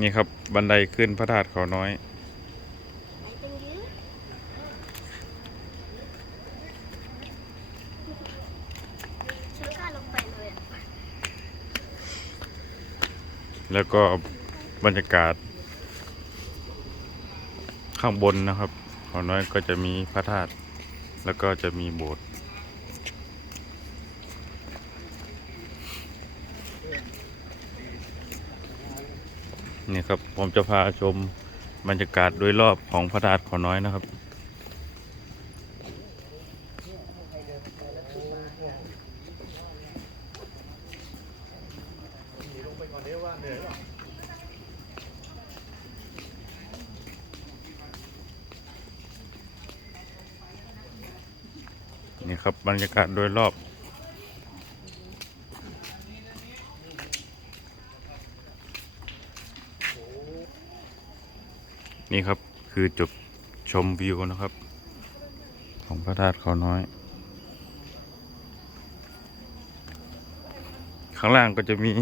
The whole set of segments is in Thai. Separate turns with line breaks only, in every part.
นี่ครับบันไดขึ้นพระธาตุเขาน้อย แล้วก็บรรยากาศ ข้างบนนะครับ เขาน้อยก็จะมีพระธาตุแล้วก็จะมีโบสถ์ นี่ครับผมจะพาชมบรรยากาศโดยรอบของพระธาตุขาน้อยนะครับ นี่ครับบรรยากาศโดยรอบ นี่ครับคือจุดชมวิวนะครับ ของพระธาตุเขาน้อย ข้างล่างก็จะมี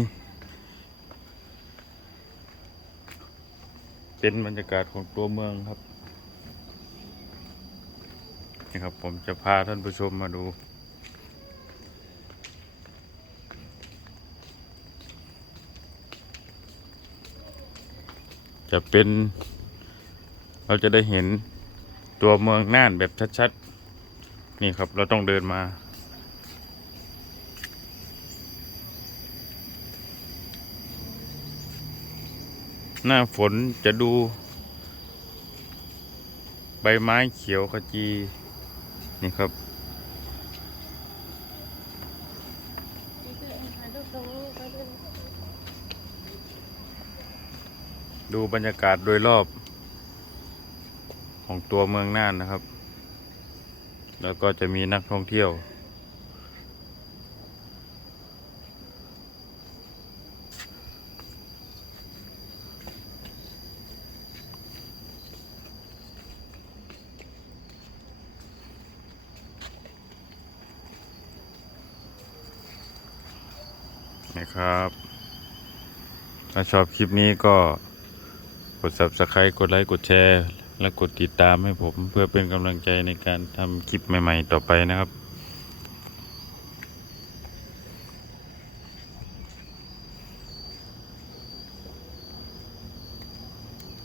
เป็นบรรยากาศของตัวเมืองครับ นี่ครับผมจะพาท่านผู้ชมมาดูจะเป็น เราจะได้เห็นตัวเมืองน่านแบบชัดๆ นี่ครับเราต้องเดินมา หน้าฝนจะดู ใบไม้เขียวขจี นี่ครับดูบรรยากาศโดยรอบ ของตัวเมืองน่านนะครับ แล้วก็จะมีนักท่องเที่ยว นะครับ ถ้าชอบคลิปนี้ก็กด subscribe กดไลค์ กดแชร์ และกดติดตามให้ผมเพื่อเป็นกำลังใจในการทำคลิปใหม่ ๆ ต่อไปนะครับ